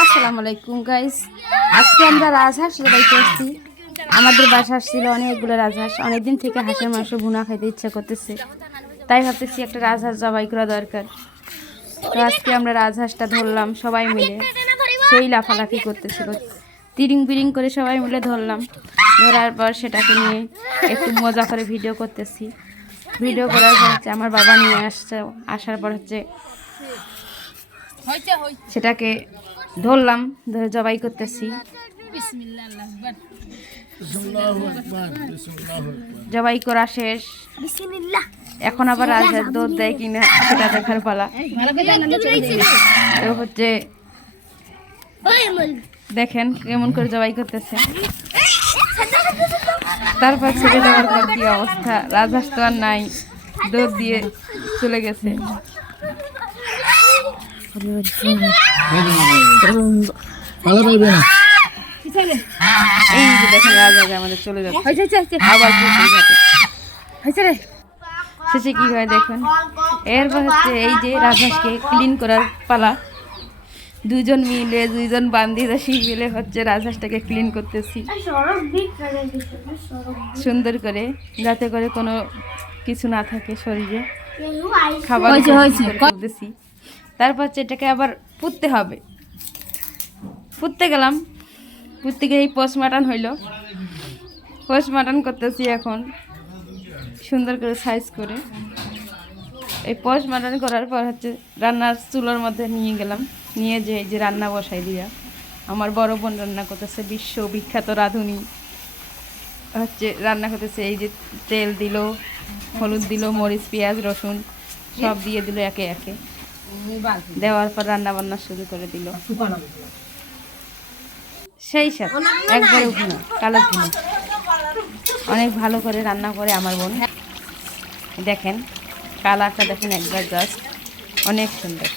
আসসালামু আলাইকুম গাইস, আজকে আমরা রাজহাঁস জবাই করছি। আমাদের বাসায় ছিল অনেকগুলো রাজহাঁস। অনেকদিন থেকে হাঁসের মাংস ভুনা খাইতে ইচ্ছা করতেছে, তাই ভাবতেছি একটা রাজহাঁস জবাই করা দরকার। তো আজকে আমরা রাজহাঁসটা ধরলাম সবাই মিলে, সেই লাফালাফি করতেছিল, তিরিং বিরিং করে সবাই মিলে ধরলাম। ধরার পর সেটাকে নিয়ে একটু মজা করে ভিডিও করতেছি। ভিডিও করার পর হচ্ছে আমার বাবা নিয়ে আসার পর হচ্ছে সেটাকে ধরলাম, ধরে জবাই করতেছি। জবাই করা শেষ, এখন আবার রাজহাঁস দুধ দেয় কিনা সেটা দেখার পালা। তো হচ্ছে দেখেন কেমন করে জবাই করতেছে। তারপর ছেড়ে দেওয়ার পর কি অবস্থা, রাজহাঁস তো আর নাই, দুধ দিয়ে চলে গেছে। এই যে দেখেন রাজহাঁস আমাদের চলে যাচ্ছে, আবার শেষে কি হয় দেখেন। এরপর হচ্ছে এই যে রাজহাঁসকে ক্লিন করার পালা। দুইজন বান্দি দাসী মিলে হচ্ছে রাজহাঁসটাকে ক্লিন করতেছি সুন্দর করে, যাতে করে কোনো কিছু না থাকে শরীরে, খাবার করতেছি। তারপর হচ্ছে এটাকে আবার পুঁততে হবে। পুঁততে গেলাম, পুঁততে গিয়ে এই পোস্টমর্টম হইলো। পোস্টমর্টম করতেছি এখন সুন্দর করে সাইজ করে। এই পোস্টমর্টম করার পর হচ্ছে রান্নার চুলোর মধ্যে নিয়ে গেলাম, নিয়ে যে এই যে রান্না বসাই দিয়া আমার বড় বোন রান্না করতেছে, বিশ্ববিখ্যাত রাঁধুনি হচ্ছে রান্না করতেছে। এই যে তেল দিল, হলুদ দিল, মরিচ, পেঁয়াজ, রসুন সব দিয়ে দিল একে একে। দেওয়ার পর রান্না বান্না শুরু করে দিল। সেই সাথে একবারে ভুনা, কালো ভুনা, অনেক ভালো করে রান্না করে আমার বোন। দেখেন কালারটা দেখেন একবার, জাস্ট অনেক সুন্দর।